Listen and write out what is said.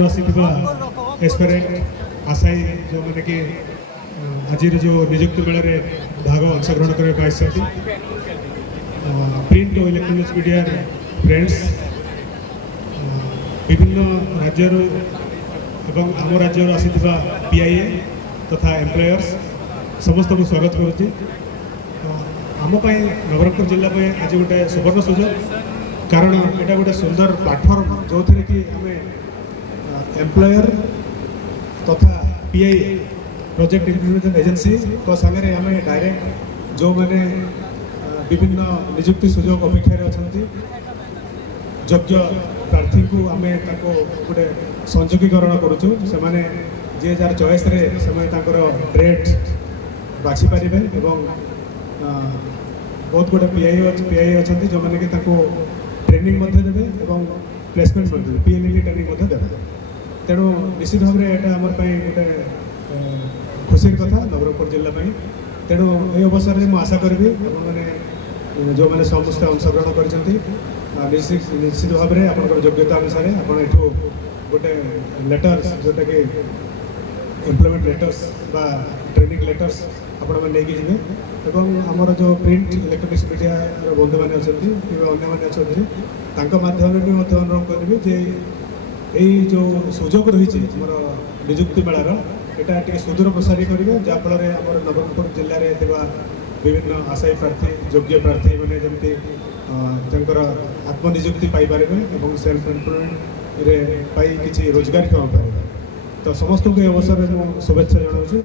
नूतन आसीथिबा aspirant आशायी जो मैंने कि आज जो नियुक्ति मेल भाग अंशग्रहण करते प्रिंट और इलेक्ट्रोनिक्स मीडिया फ्रेंड्स विभिन्न राज्य एवं आम राज्य आसीथिबा पीआईए तथा एम्प्लॉयर्स समस्त को स्वागत करुच्ची। आम नवरंगपुर जिला में आज गोटे सुवर्ण सुजोग कारण यहाँ गोटे सुंदर प्लाटफर्म जो थे कि आम एम्प्लॉयर तथा पीआईए प्रोजेक्ट इम्प्लीमेंटेशन एजेंसी को सागर आम डायरेक्ट जो मैंने विभिन्न नियुक्ति सुजोग अपेक्षा अच्छा योग्य प्रार्थी को आम गोटे संयोगीकरण करुचु से जी जार चॉइस रे ट्रेड बाछि पारे एवं बहुत गुटे पीआई अच्छा जो मैंने कि ट्रेनिंग देवे और प्लेसमेंट पीएलएल ट्रेनिंग देवे। तेणु निश्चित भाव में यहाँ आम गोटे खुशी कथा नवरंगपुर जिला। तेणु ये अवसर में आशा करी मैंने जो मैंने समस्त अंशग्रहण कर निश्चित भाव में आप योग्यता अनुसार आप गोटे लेटर्स जोटा कि एम्प्लॉयमेंट लेटर्स बा ट्रेनिंग लेटर्स आपण मैंने लेकिन जी आमर जो प्रिंट इलेक्ट्रोनिक्स मीडिया बंधु मैंने अच्छा कि अच्छा माध्यम भी अनुरोध करी जे यही जो सुजोग रही आमर नियुक्ति मेलार यहाँ टे सुदूर प्रसारी करेंगे जहाँफल आम नवरंगपुर जिले में विभिन्न आशायी प्रार्थी योग्य प्रार्थी मैंने जमी आत्मनिजुक्ति पाइपर और सेल्फ एम्प्लॉयमेंट किसी रोजगार क्षम पारे। तो समस्त को अवसर में शुभेच्छा जनाऊँ।